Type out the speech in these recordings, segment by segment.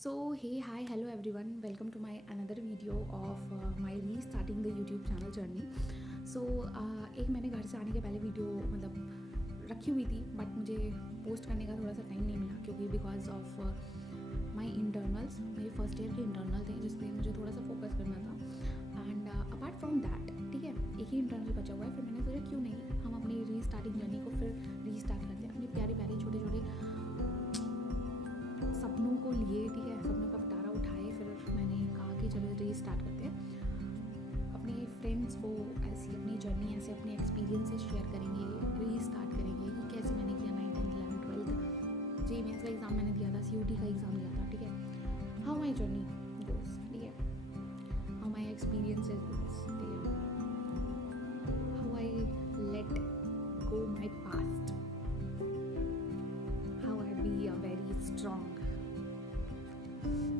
So hey, hi, hello everyone. Welcome to my another video of my restarting the YouTube channel journey. So एक मैंने घर से आने के पहले वीडियो मतलब रखी हुई थी, बट मुझे पोस्ट करने का थोड़ा सा टाइम नहीं मिला क्योंकि बिकॉज ऑफ माई इंटरनल्स, मेरे फर्स्ट ईयर के इंटरनल थे जिसमें मुझे थोड़ा सा फोकस करना था. एंड अपार्ट फ्रॉम दैट, ठीक है, एक ही इंटरनल बचा हुआ है. फिर मैंने सोचा क्यों नहीं हम अपनी रीस्टार्टिंग जर्नी को फिर रीस्टार्ट करते हैं, अपने प्यारे प्यारे छोटे छोटे सपनों को लिए, ठीक है, सपनों का पिटारा उठाए. फिर मैंने कहा कि चलो रीस्टार्ट करते हैं. अपने फ्रेंड्स को ऐसी अपनी जर्नी, ऐसे अपने एक्सपीरियंसेस शेयर करेंगे, रीस्टार्ट करेंगे कि कैसे मैंने किया 9, 10, 11, 12 जे मेंस का एग्ज़ाम मैंने दिया था, CUT का एग्ज़ाम दिया था, ठीक है, हाउ माई जर्नी गोज़, ठीक है, हाउ माई एक्सपीरियंसेस गोज़, ठीक है, how I let go my past, how I be a very strong,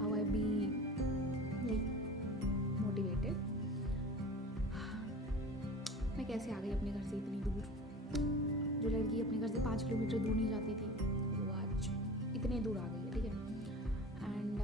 how I be like motivated. मैं कैसे आ गई अपने घर से इतनी दूर. जो लड़की अपने घर से 5 किलोमीटर दूर नहीं जाती थी वो आज इतने दूर आ गई है, ठीक है. एंड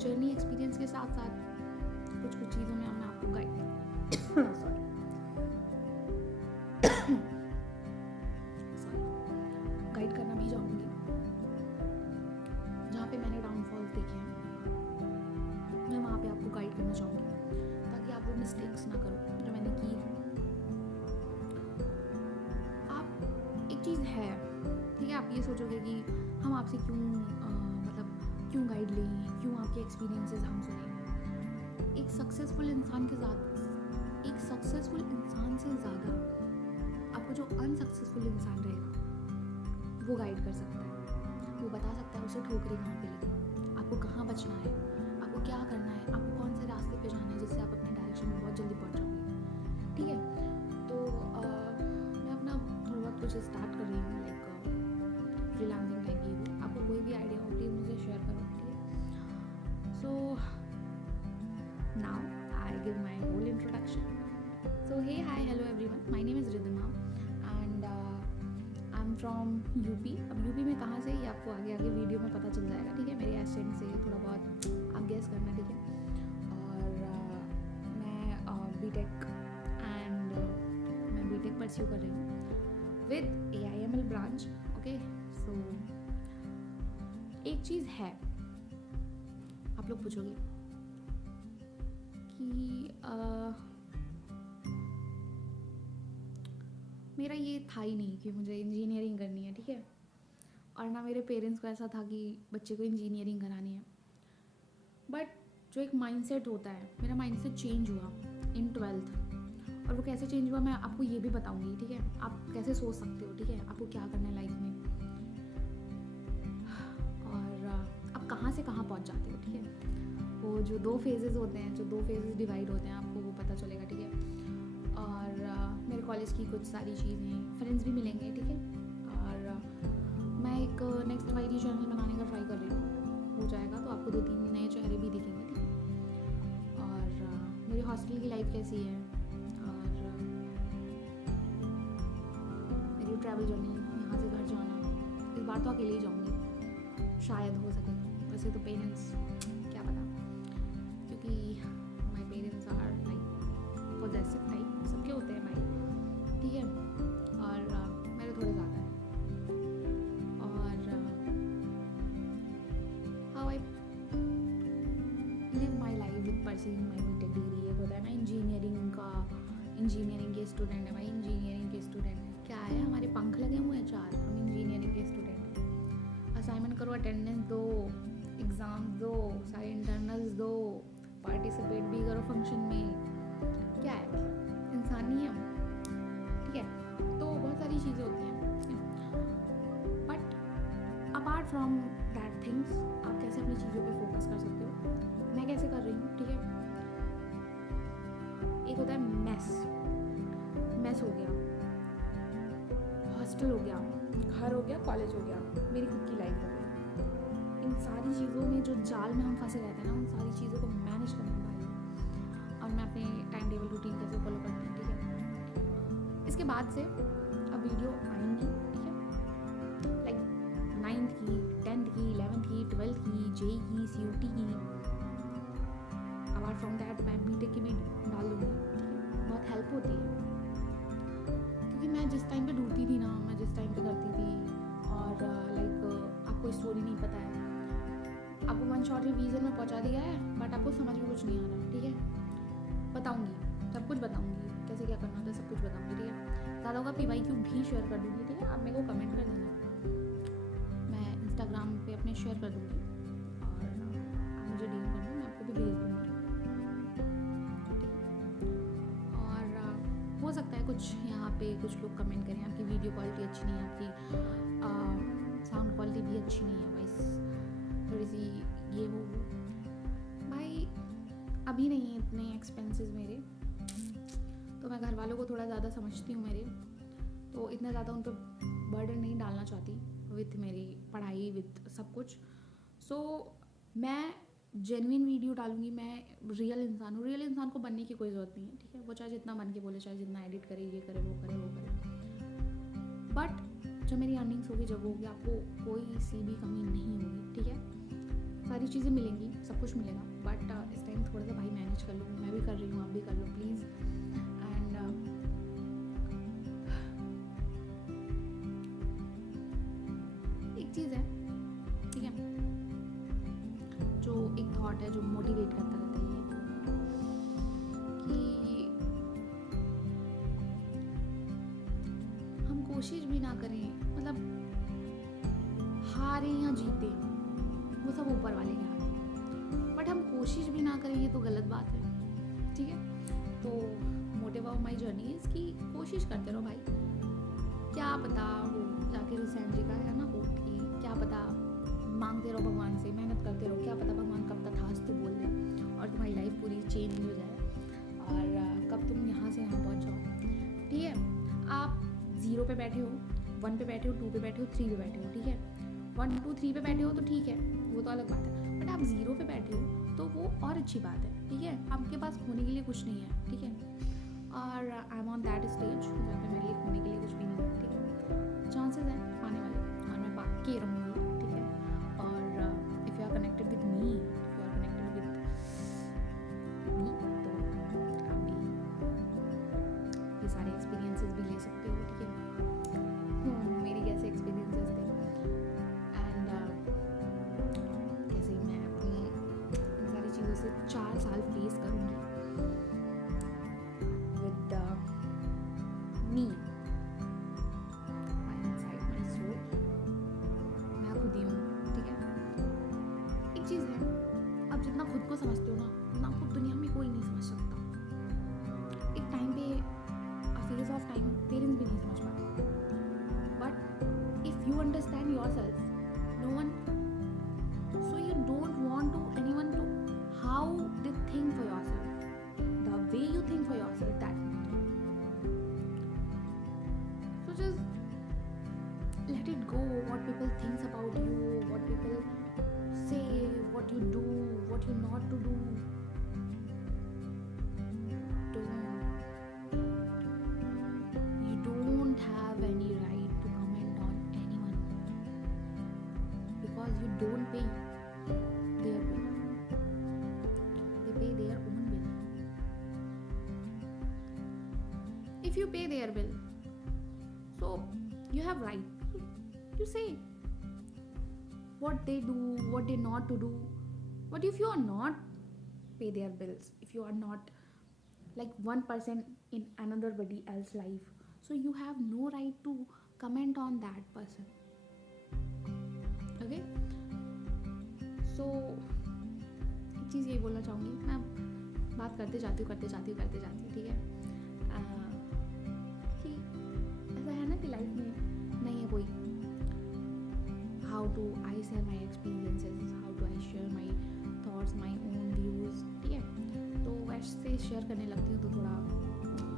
जर्नी एक्सपीरियंस के साथ साथ कुछ कुछ चीज़ों में मैं आपको गाइड गाइड करना भी चाहूँगी. जहाँ पे मैंने डाउनफॉल्स देखे हैं मैं वहाँ पे आपको गाइड करना चाहूँगी ताकि आप वो मिस्टेक्स ना करो जो मैंने की है. आप एक चीज़ है, ठीक है, आप ये सोचोगे कि हम आपसे क्यों मतलब क्यों गाइड लें, क्यों आपके एक्सपीरियंसेस हम सुने. एक सक्सेसफुल इंसान के साथ, एक सक्सेसफुल इंसान से ज़्यादा आपको जो अनसक्सेसफुल इंसान रहेगा वो गाइड कर सकता है. वो बता सकता है उसे ठोकरें कहाँ पे लगी, आपको कहाँ बचना है, आपको क्या करना है, आपको कौन से रास्ते पे जाना है जिससे आप अपने डायरेक्शन में बहुत जल्दी पहुँच जाओगे, ठीक है. तो मैं अपना थोड़ा बहुत कुछ स्टार्ट कर रही हूँ, लाइक फ्रीलांसिंग टाइप की. आपको कोई भी आइडिया हो प्लीज़ मुझे शेयर करो, ठीक है. So now I give my whole introduction. So hey, hi, hello everyone, my name is Riddhima and I'm from UP. अब यूपी में कहाँ से ये आपको आगे आगे वीडियो में पता चल जाएगा, ठीक है, मेरे एसेंट से थोड़ा बहुत आप गेस करना, ठीक है. और मैं बीटेक एंड मैं बीटेक परस्यू कर रही हूँ विद AIML ब्रांच, ओके. सो एक चीज़ है, आप लोग पूछोगे कि मेरा ये था ही नहीं कि मुझे इंजीनियरिंग करनी है, ठीक है, और ना मेरे पेरेंट्स को ऐसा था कि बच्चे को इंजीनियरिंग करानी है. बट जो एक माइंडसेट होता है, मेरा माइंडसेट चेंज हुआ इन 12th. और वो कैसे चेंज हुआ मैं आपको ये भी बताऊंगी, ठीक है, आप कैसे सोच सकते हो, ठीक है, आपको क्या करना है लाइफ में और आप कहाँ से कहाँ पहुँच जाते हो, ठीक है. वो जो 2 फेजेस होते हैं, जो 2 फेजेस डिवाइड होते हैं, आपको वो पता चलेगा, ठीक है. और मेरे कॉलेज की कुछ सारी चीज़ें, फ्रेंड्स भी मिलेंगे, ठीक है. और मैं एक नेक्स्ट YT चैनल बनाने का ट्राई कर रही हूँ, हो जाएगा तो आपको 2-3 नए चेहरे भी दिखेंगे, ठीक है. और मेरी हॉस्टल की लाइफ कैसी है और मेरी ट्रैवल जर्नी, यहाँ से घर जाना. इस बार तो अकेले ही जाऊँगी शायद, हो सके. वैसे तो पेरेंट्स क्या पता, क्योंकि my parents are like possessive type, सबके होते हैं भाई, ठीक है. और मेरे थोड़े ज़्यादा है. और how I live my life with pursuing my BTech degree. ये होता है ना इंजीनियरिंग का, इंजीनियरिंग के स्टूडेंट है भाई, इंजीनियरिंग के स्टूडेंट है. क्या है, हमारे पंख लगे हुए हैं 4, हम इंजीनियरिंग के स्टूडेंट हैं. असाइनमेंट करो, अटेंडेंस दो, एग्ज़ाम्स दो, सारे इंटरनल्स दो, पार्टिसिपेट भी करो फंक्शन में. क्या है मतलब, इंसान नहीं है हम, ठीक है. तो बहुत सारी चीज़ें होती हैं, but apart from that things आप कैसे अपनी चीज़ों पे फोकस कर सकते हो, मैं कैसे कर रही हूँ, ठीक है. एक होता है मेस हो गया, हॉस्टल हो गया, घर हो गया, कॉलेज हो गया, मेरी खुद की लाइफ हो गई. इन सारी चीज़ों में जो जाल में हम फंसे रहते हैं ना, उन सारी चीज़ों को मैनेज करना भाई. और मैं अपने टाइम टेबल रूटीन कैसे फॉलो करती हूँ, ठीक है. इसके बाद से अब वीडियो आएंगी, ठीक है, लाइक 9th की, 10th की, 11th की, 12th की, जेई की, CUT की, अपार्ट फ्रॉम दैट मैं बीटेक की भी डाल लूँगी, ठीक है। बहुत हेल्प होती है, क्योंकि मैं जिस टाइम पे ढूंढती थी ना, मैं जिस टाइम पे करती थी, और लाइक आपको स्टोरी नहीं पता है, आपको वन शॉट रिवीजन में पहुंचा दिया है, बट आपको समझ में कुछ नहीं आ रहा, ठीक है। बताऊंगी, सब कुछ बताऊंगी, कैसे क्या करना होता है, सब कुछ बताऊंगी, ठीक है। ज़्यादा होगा PYQ भी शेयर कर दूँगी, ठीक है। आप मेरे को कमेंट कर देना, मैं इंस्टाग्राम पे अपने शेयर कर दूँगी, और आप मुझे DM कर दो, मैं आपको भी भेज दूँगी, ठीक है। और हो सकता है कुछ यहाँ पे कुछ लोग कमेंट करें आपकी वीडियो क्वालिटी अच्छी नहीं है, आपकी साउंड क्वालिटी भी अच्छी नहीं है, वॉइस थोड़ी सी ये वो भाई, अभी नहीं है इतने एक्सपेंसेस मेरे, तो मैं घर वालों को थोड़ा ज़्यादा समझती हूँ मेरे, तो इतना ज़्यादा उन पर बर्डन नहीं डालना चाहती विथ मेरी पढ़ाई, विथ सब कुछ। सो मैं जेन्युइन वीडियो डालूंगी, मैं रियल इंसान हूँ, रियल इंसान को बनने की कोई ज़रूरत नहीं है, ठीक है। वो चाहे जितना बन के बोले, चाहे जितना एडिट करे, ये करे, वो करे, वो करे, बट जब मेरी अर्निंग्स होगी, जब होगी, आपको कोई सी भी कमी नहीं होगी, ठीक है। सारी चीज़ें मिलेंगी, सब कुछ मिलेगा, बट इस टाइम थोड़ा सा भाई मैनेज कर लो, मैं भी कर रही हूँ, आप भी कर लो प्लीज़। एंड एक चीज़ है, ठीक है, जो एक थॉट है जो मोटिवेट करता रहता है, ये कि हम कोशिश भी ना करें, मतलब हारे या जीते वो सब ऊपर वाले के हाथ में, बट हम कोशिश भी ना करें, ये तो गलत बात है, ठीक है। तो motive of my journey is कि कोशिश करते रहो भाई, क्या पता वो जाके हुसैन जी का है ना कोट की, क्या पता मांगते रहो भगवान से, मेहनत करते रहो, क्या पता भगवान कब तक हाथ तो बोल दे और तुम्हारी लाइफ पूरी चेंज हो जाए, और कब तुम यहाँ से यहाँ पहुँच जाओ, ठीक है। आप 0 पे बैठे हो, 1 पे बैठे हो, 2 पे बैठे हो, 3 पे बैठे हो, ठीक है। 1 2 3 पे बैठे हो तो ठीक है, वो तो अलग बात है, बट आप 0 पे बैठे हो तो वो और अच्छी बात है, ठीक है। आपके पास होने के लिए कुछ नहीं है, ठीक है। और I am on that stage जहाँ पे मेरे लिए होने के लिए कुछ भी नहीं है, ठीक है। चांसेस हैं पाने वाले, और मैं पा के रहूँगी, ठीक है। और if you are connected with me, if you are connected with me, तो आप भी ये सारे एक्सपीरियंसेस भी ले सकते हो, ठीक है। मेरी कैसे एक्सपीरियंसेस थे, कैसे मैं अपनी इन सारी चीज़ों से 4 साल फेस करूँगी with me, my inside, my soul, मैं खुद ही हूँ, ठीक है। एक चीज़ है, आप जितना खुद को समझते हो ना, उतना आपको दुनिया में कोई नहीं समझ सकता। एक टाइम पे फेज ऑफ टाइम पेरेंट्स भी नहीं समझ पाते, but if you understand yourself, no one, so you don't want to anyone to how they think for yourself, the way you think for yourself, that matter. So just let it go, what people thinks about you, what people say, what you do, what you not to do. You don't have any right to comment on anyone, because you don't pay their bill, they pay their own bill. If you pay their bill, so you have right, you say what they do, what they not to do. But if you are not pay their bills, if you are not like 1% in another else's life, so you have no right to comment on that person, okay. So एक चीज़ यही बोलना चाहूँगी, मैं बात करते जाती हूँ, ठीक है। कि ऐसा है ना कि लाइफ में नहीं है कोई how do I share my experiences, how do I share my thoughts, my own views, ठीक है। तो वैसे शेयर करने लगती हूँ तो थोड़ा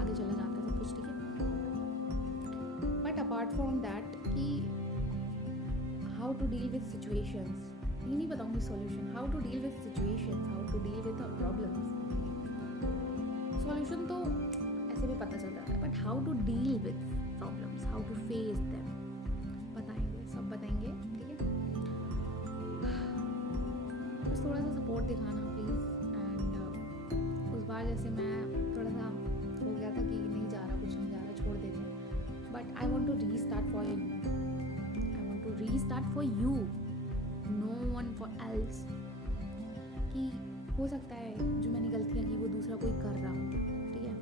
आगे चला जाता है सब कुछ, ठीक है। बट अपार्ट फ्रॉम दैट कि how to deal with situations, ये नहीं बताऊँगी solution, how to deal with situations, how to deal with our problems. Solution तो ऐसे भी पता चल जाता है, but how to deal with problems, how to face them, बताएंगे, सब बताएंगे, ठीक है। थोड़ा सा सपोर्ट दिखाना प्लीज़। एंड उस बार जैसे मैं थोड़ा सा हो गया था कि नहीं जा रहा, कुछ नहीं जा रहा, छोड़ देते हैं, but I want to restart for you, I want to restart for you, no one for else. कि हो सकता है जो मैंने गलतियाँ की वो दूसरा कोई कर रहा हो, ठीक है,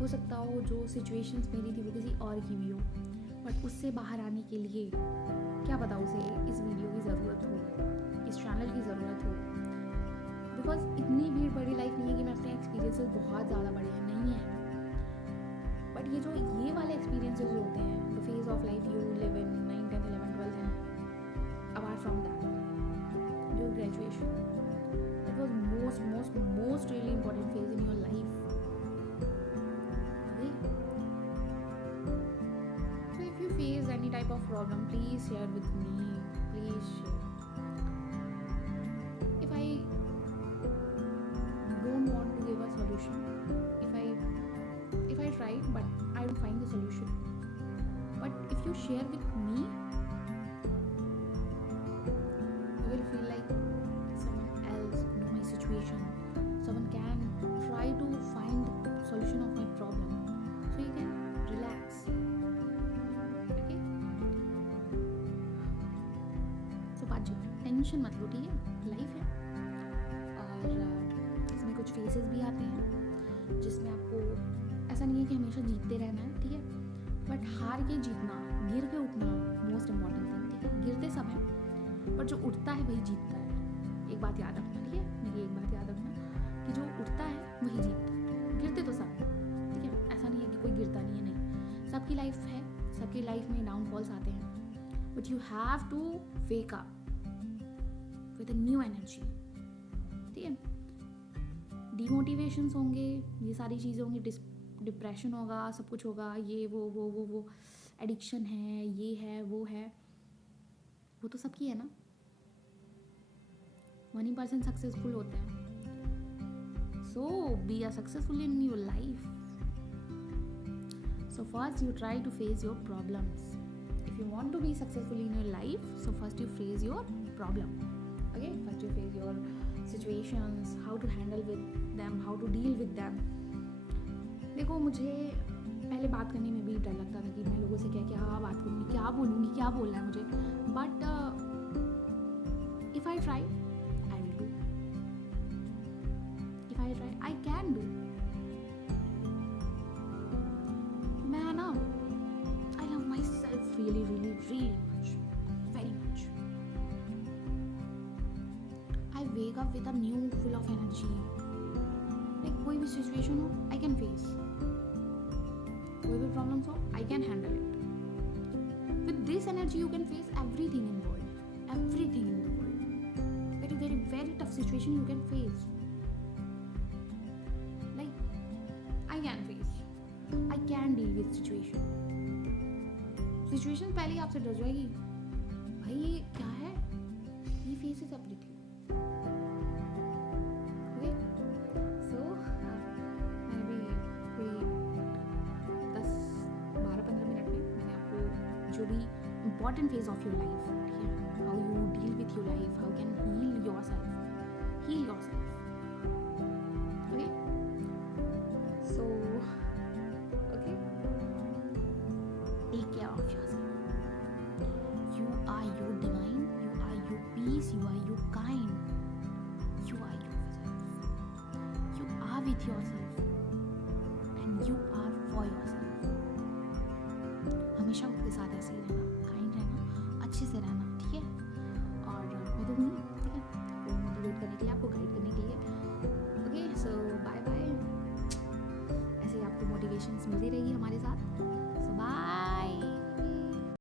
हो सकता हो जो सिचुएशंस मेरी थी वो किसी और की भी हो, बट उससे बाहर आने के लिए क्या पता उसे इस वीडियो की ज़रूरत हो, इस चैनल की ज़रूरत हो। बिकॉज इतनी भी बड़ी लाइफ नहीं है कि मैं अपने एक्सपीरियंसेस बहुत ज़्यादा बड़े हैं, नहीं है, बट ये वाले एक्सपीरियंसेस जो होते हैं, the phase of life you live in 9, 10, 11, 12 and apart from that your graduation, that was most really important phase in your life, okay? So if you face any type of problem, please share with me, please share. If I don't want to give a solution, if I try but I don't find the solution, but if you share with me, you will feel like someone else know my situation, someone can try to find the solution of my problem, so you can relax, okay? So बाजी tension मत लो, ठीक है, life है, और इसमें कुछ faces भी आते हैं जिसमें आपको ऐसा नहीं है कि हमेशा जीतते रहना है, ठीक है, बट हार के जीतना, गिर के उठना मोस्ट इम्पॉर्टेंट थिंग, ठीक है, गिरते समय, पर जो उठता है वही जीतता है। एक बात याद रखना, ठीक है, मेरी एक बात याद रखना कि जो उठता है वही जीतता है, गिरते तो सब, ठीक है, ऐसा नहीं है कि कोई गिरता नहीं है, नहीं, सबकी लाइफ है, सबकी लाइफ में डाउनफॉल्स आते हैं, but you have to wake up with a new energy, ठीक है। डिमोटिवेशंस होंगे, ये सारी चीज़ें होंगी, डिप्रेशन होगा, सब कुछ होगा, ये वो एडिक्शन है, ये है, वो तो सबकी है ना, 1% सक्सेसफुल होते हैं। So be are successful in your life. So first you try to face your problems. If you want to be successful in your life, so first you face your problem, okay, first you face your situations, how to handle with them, how to deal with them. देखो, मुझे पहले बात करने में भी डर लगता था कि मैं लोगों से क्या बात करूँगी, क्या बोलूँगी, क्या बोलना है मुझे, but if I try I will do, if I try I can do. मैं ना, I love my self really really really much, very much. I wake up with a new full of energy, like कोई भी situation हो I can face, कोई भी problems हो I can handle it. With this energy you can face everything in the world, everything in the world, very very very tough situation you can face, like I can face, I can deal with situation. Situation पहले ही आपसे डर जाएगी, भाई ये क्या है, he faces everything, okay. सो मैंने भी कोई 10-12-15 मिनट में मैंने आपको जो भी important phase of your life, ठीक है, how you deal with your life, how can heal your self, okay. So okay, take care of your self, you are your divine, you are your peace, you are your kind, you are yourself, you are with yourself and you are for yourself। हमेशा खुद के साथ ऐसे ही रहना, kind रहना, अच्छे से रहना, ठीक है, और मैं तो हूँ, ठीक है, आपको मोटिवेट करने के लिए, आपको गाइड करने के लिए, ओके। सो बाय बाय, ऐसे ही आपको मोटिवेशंस मिलती रहेगी हमारे साथ, सो बाय।